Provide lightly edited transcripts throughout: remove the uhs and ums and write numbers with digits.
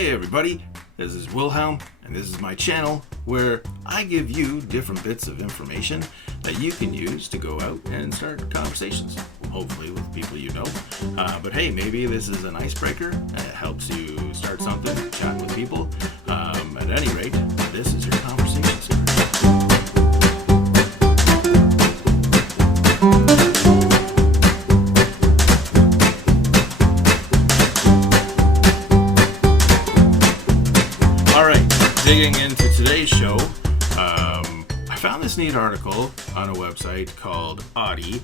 Hey everybody, this is Wilhelm, and this is my channel where I give you different bits of information that you can use to go out and start conversations, hopefully with people you know. But hey, maybe this is an icebreaker and it helps you start something, chat with people. At any rate, this is your conversation starter. Digging into today's show, I found this neat article on a website called Oddity,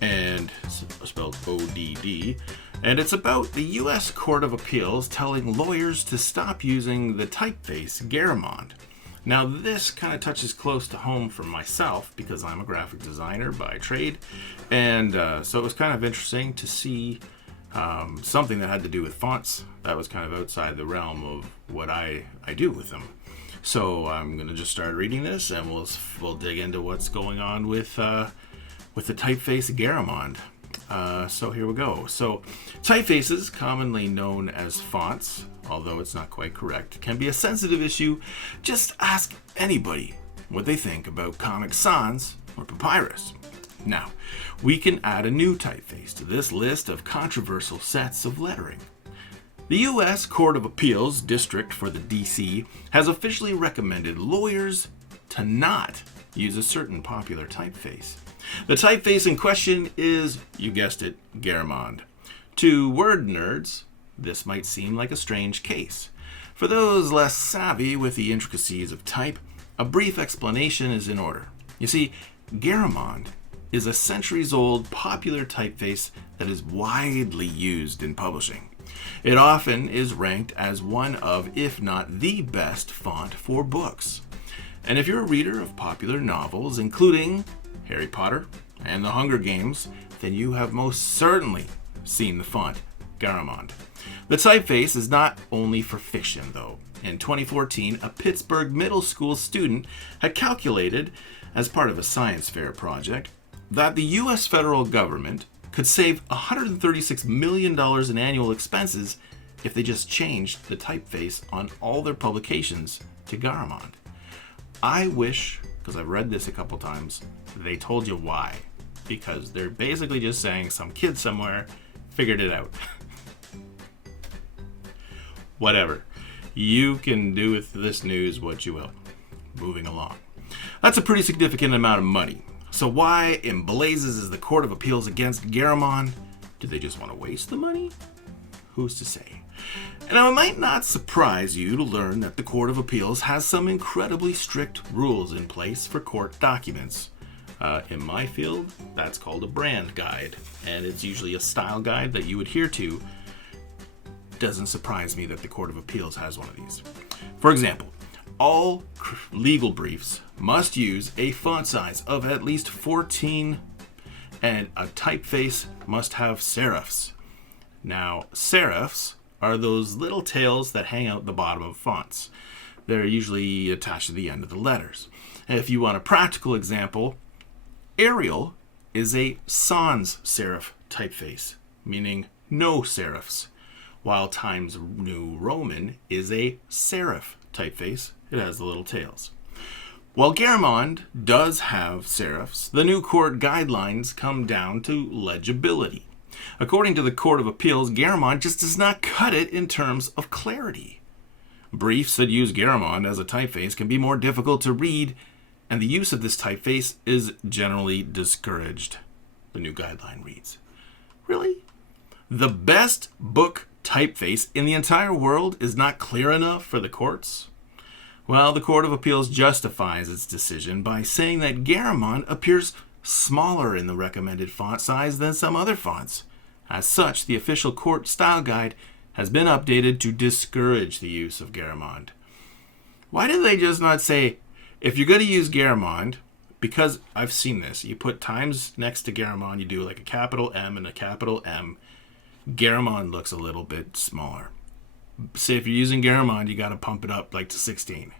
and spelled ODD, and it's about the U.S. Court of Appeals telling lawyers to stop using the typeface Garamond. Now, this kind of touches close to home for myself because I'm a graphic designer by trade, and so it was kind of interesting to see something that had to do with fonts that was kind of outside the realm of what I do with them. So I'm gonna just start reading this, and we'll dig into what's going on with the typeface Garamond. So here we go. So typefaces, commonly known as fonts, although it's not quite correct, can be a sensitive issue. Just ask anybody what they think about Comic Sans or Papyrus. Now, we can add a new typeface to this list of controversial sets of lettering. The U.S. Court of Appeals District for the D.C. has officially recommended lawyers to not use a certain popular typeface. The typeface in question is, you guessed it, Garamond. To word nerds, this might seem like a strange case. For those less savvy with the intricacies of type, a brief explanation is in order. You see, Garamond is a centuries-old popular typeface that is widely used in publishing. It often is ranked as one of, if not the best font for books. And if you're a reader of popular novels, including Harry Potter and The Hunger Games, then you have most certainly seen the font Garamond. The typeface is not only for fiction, though. In 2014, a Pittsburgh middle school student had calculated, as part of a science fair project, that the U.S. federal government could save $136 million in annual expenses if they just changed the typeface on all their publications to Garamond. I wish, because I've read this a couple times, they told you why. Because they're basically just saying some kid somewhere figured it out. Whatever. You can do with this news what you will. Moving along. That's a pretty significant amount of money. So why in blazes is the Court of Appeals against Garamond? Do they just want to waste the money? Who's to say? And it might not surprise you to learn that the Court of Appeals has some incredibly strict rules in place for court documents. In my field, that's called a brand guide, and it's usually a style guide that you adhere to. Doesn't surprise me that the Court of Appeals has one of these. For example, all legal briefs must use a font size of at least 14, and a typeface must have serifs. Now, serifs are those little tails that hang out the bottom of fonts. They're usually attached to the end of the letters. And if you want a practical example, Arial is a sans serif typeface, meaning no serifs, while Times New Roman is a serif typeface. It has the little tails. While Garamond does have serifs, the new court guidelines come down to legibility. According to the Court of Appeals, Garamond just does not cut it in terms of clarity. Briefs that use Garamond as a typeface can be more difficult to read, and the use of this typeface is generally discouraged, the new guideline reads. Really? The best book typeface in the entire world is not clear enough for the courts? Well, the Court of Appeals justifies its decision by saying that Garamond appears smaller in the recommended font size than some other fonts. As such, the official court style guide has been updated to discourage the use of Garamond. Why did they just not say, if you're going to use Garamond, because I've seen this, you put times next to Garamond, you do like a capital M and a capital M, Garamond looks a little bit smaller. Say if you're using Garamond, you got to pump it up like to 16.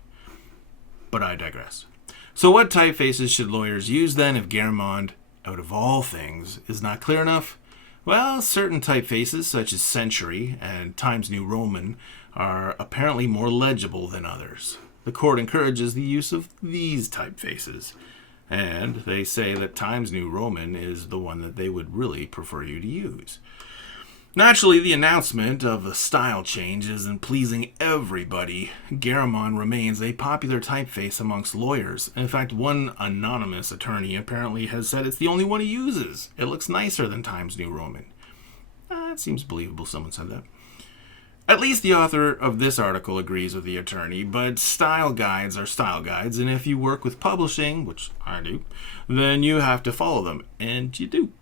But I digress. So what typefaces should lawyers use then if Garamond, out of all things, is not clear enough? Well, certain typefaces, such as Century and Times New Roman, are apparently more legible than others. The court encourages the use of these typefaces, and they say that Times New Roman is the one that they would really prefer you to use. Naturally, the announcement of a style change isn't pleasing everybody. Garamond remains a popular typeface amongst lawyers. In fact, one anonymous attorney apparently has said it's the only one he uses. It looks nicer than Times New Roman. It seems believable someone said that. At least the author of this article agrees with the attorney, but style guides are style guides, and if you work with publishing, which I do, then you have to follow them, and you do.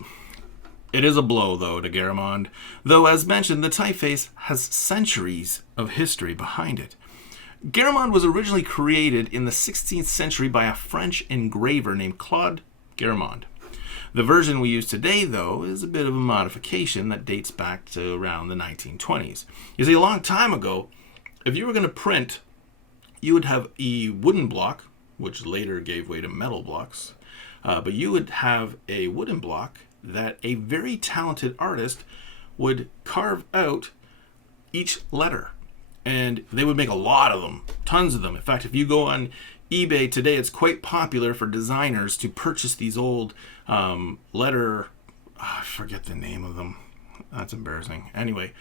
It is a blow, though, to Garamond, though, as mentioned, the typeface has centuries of history behind it. Garamond was originally created in the 16th century by a French engraver named Claude Garamond. The version we use today, though, is a bit of a modification that dates back to around the 1920s. You see, a long time ago, if you were going to print, you would have a wooden block, which later gave way to metal blocks, but you would have a wooden block that a very talented artist would carve out each letter. And they would make a lot of them, tons of them. In fact, if you go on eBay today, it's quite popular for designers to purchase these old letter, I forget the name of them. That's embarrassing. Anyway,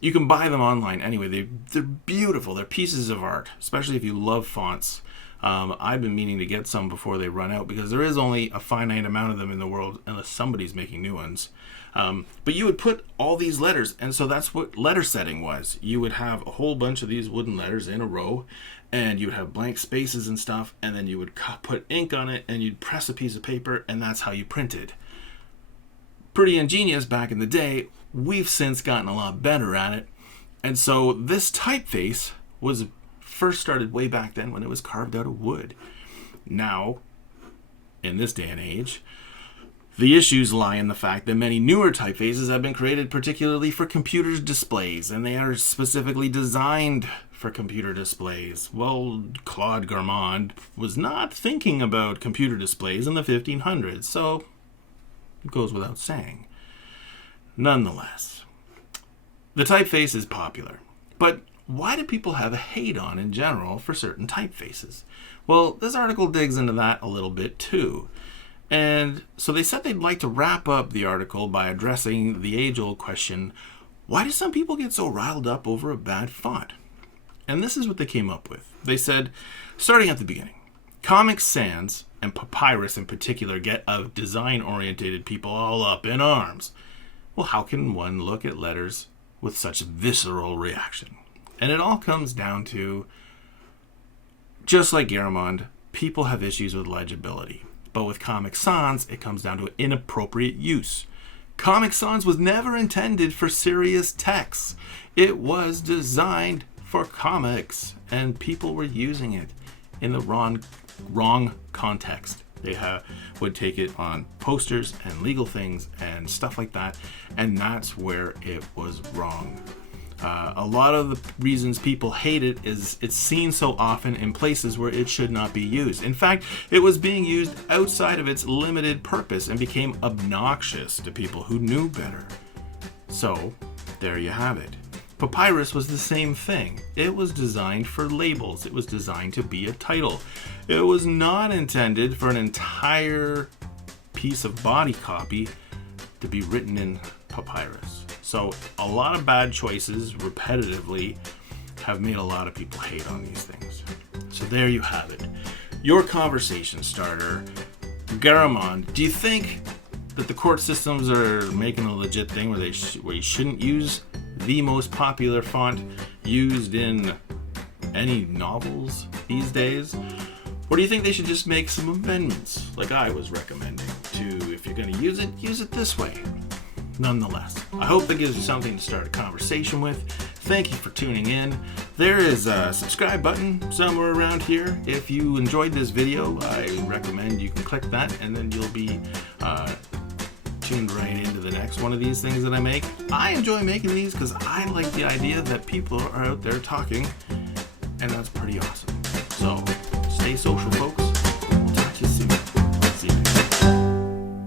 you can buy them online. Anyway, they're beautiful. They're pieces of art, especially if you love fonts. I've been meaning to get some before they run out because there is only a finite amount of them in the world unless somebody's making new ones. But you would put all these letters, and so that's what letter setting was. You would have a whole bunch of these wooden letters in a row, and you would have blank spaces and stuff, and then you would put ink on it, and you'd press a piece of paper, and that's how you printed. Pretty ingenious back in the day. We've since gotten a lot better at it, and so this typeface was first started way back then when it was carved out of wood. Now, in this day and age, the issues lie in the fact that many newer typefaces have been created particularly for computer displays, and they are specifically designed for computer displays. Well, Claude Garamond was not thinking about computer displays in the 1500s, so it goes without saying. Nonetheless, the typeface is popular, but why do people have a hate on in general for certain typefaces? Well, this article digs into that a little bit too. And so they said they'd like to wrap up the article by addressing the age-old question, why do some people get so riled up over a bad font? And this is what they came up with. They said, starting at the beginning, Comic Sans, and Papyrus in particular, get of design-orientated people all up in arms. Well, how can one look at letters with such a visceral reaction? And it all comes down to, just like Garamond, people have issues with legibility. But with Comic Sans, it comes down to inappropriate use. Comic Sans was never intended for serious texts. It was designed for comics, and people were using it in the wrong context. They would take it on posters and legal things and stuff like that, and that's where it was wrong. A lot of the reasons people hate it is it's seen so often in places where it should not be used. In fact, it was being used outside of its limited purpose and became obnoxious to people who knew better. So, there you have it. Papyrus was the same thing. It was designed for labels. It was designed to be a title. It was not intended for an entire piece of body copy to be written in papyrus. So a lot of bad choices repetitively have made a lot of people hate on these things. So there you have it. Your conversation starter. Garamond, do you think that the court systems are making a legit thing where you shouldn't use the most popular font used in any novels these days? Or do you think they should just make some amendments, like I was recommending, to, if you're going to use it this way? Nonetheless, I hope that gives you something to start a conversation with. Thank you for tuning in. There is a subscribe button somewhere around here. If you enjoyed this video, I recommend you can click that, and then you'll be tuned right into the next one of these things that I make. I enjoy making these because I like the idea that people are out there talking, and that's pretty awesome. So, stay social, folks. We'll talk to you soon.